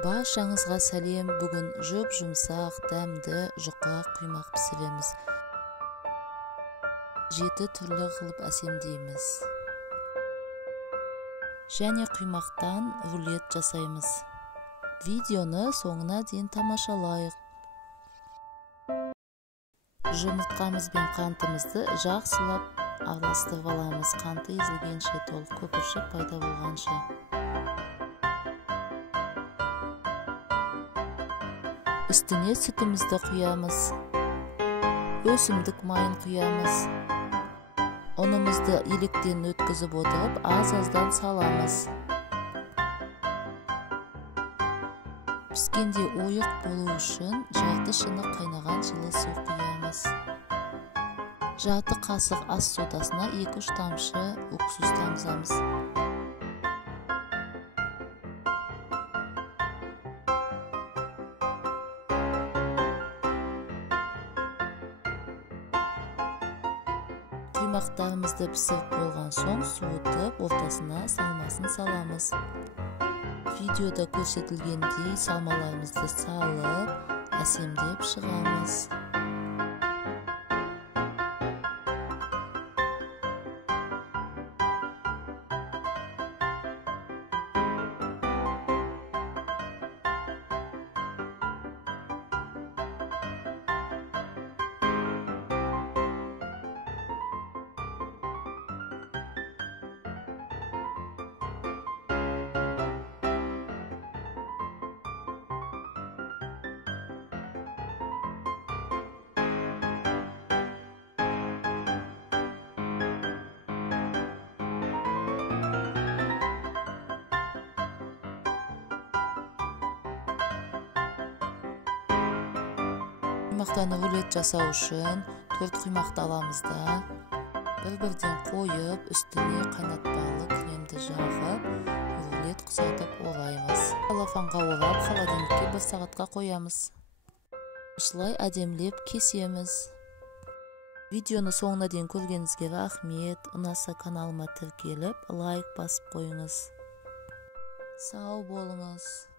Баршаңызға сәлем. Бүгін жұп-жұмсақ, дәмді, жұқа құймақ пісіреміз. 7 түрлі қылып әсемдейміз. Және құймақтан рулет жасаймыз. Видеоны соңына дейін тамашалайық. Жұмыртқамыз бен қантымызды жақсылап араластырып аламыз. Қанты езілгенше, толық көпіршік пайда болғанша. Үстіне сүтімізді құямыз. Өсімдік майын құямыз. Ұнымызды електен өткізіп отырып, аз-аздан саламыз. Піскенде ойық болу үшін жарты шыны қайнаған жылы су құямыз. Жарты қасық ас содасына 2-3 тамшы уксус тамызамыз. Құймақтарымызды пісіріп болған соң суытып, ортасына салмасын саламыз. Видеода көрсетілгендей салмаларымызды салып, әсемдеп шығамыз. Құймақтан рулет жасау үшін 4 құймақты аламыз да, бір-бірден қойып, үстіне қайнатпалы кремді жағып, рулет құсатып ораймыз. Целлофанға орап, холодильникке 1 сағатқа қоямыз. Осылай әдемілеп кесеміз. Видеоны соңына дейін көргеніңізге рахмет. Ұнаса каналыма тіркеліп, лайк басып қойыңыз. Сау болыңыз.